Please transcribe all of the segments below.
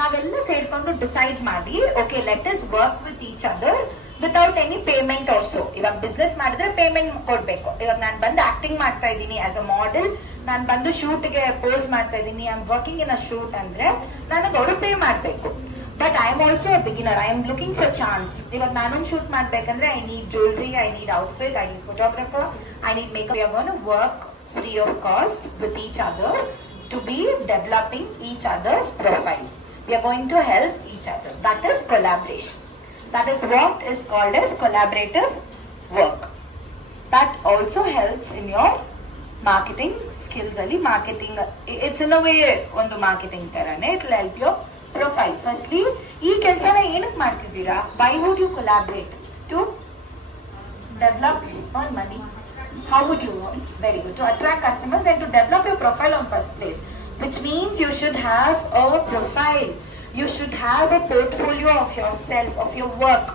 ನಾವೆಲ್ಲ ಸೇರ್ಕೊಂಡು ಡಿಸೈಡ್ ಮಾಡಿ okay let us work with each other without any payment also. ಇವಾಗ ಬಿಸ್ನೆಸ್ ಮಾಡಿದ್ರೆ ಪೇಮೆಂಟ್ ಕೊಡ್ಬೇಕು. ಇವಾಗ ನಾನು ಬಂದು ಆಕ್ಟಿಂಗ್ ಮಾಡ್ತಾ ಇದ್ದೀನಿ ಆಸ್ ಅ ಮಾಡೆಲ್, ನಾನು ಬಂದು ಶೂಟ್ಗೆ ಪೋಸ್ ಮಾಡ್ತಾ ಇದ್ದೀನಿ, I am working in a shoot ಅಂದ್ರೆ ನನಗೆ ಅವರು ಪೇ ಮಾಡ್ಬೇಕು. But I am also a beginner, I am looking for chance. ಇವಾಗ ನಾನೊಂದು ಶೂಟ್ ಮಾಡ್ಬೇಕಂದ್ರೆ I need jewellery, I need outfit, I need photographer, I need makeup. We are going to work free of cost with each other to be developing each other's profile. We are going to help each other. That is collaboration. That is what is called as collaborative work. That also helps in your marketing skills. Ali marketing, it's in a way on the marketing tarane. It will help your profile. Firstly, ee ಕೆಲಸನ ಏನಕ್ಕೆ ಮಾಡ್ತಿದ್ದೀರಾ? Why would you collaborate? To develop, earn money. How would you earn? Very good. To attract customers and to develop your profile on first place, which means you should have a profile. You should have a portfolio of yourself, of your work.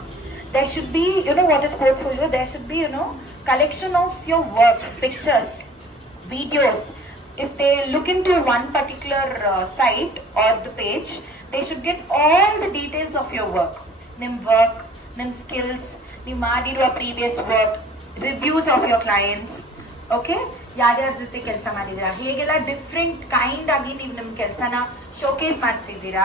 There should be, what is portfolio? There should be, collection of your work, pictures, videos. If they look into one particular site or the page, they should get all the details of your work. Nim work, nim skills, nim ಮಾಡಿರುವ previous work, reviews of your clients. Okay, ಯಾರ್ಯಾರ ಜೊತೆ ಕೆಲಸ ಮಾಡಿದ್ದೀರಾ, ಹೇಗೆಲ್ಲ different kind ಆಗಿ ನೀವು ನಿಮ್ಮ ಕೆಲಸನ ಶೋಕೇಸ್ ಮಾಡ್ತಿದ್ದೀರಾ.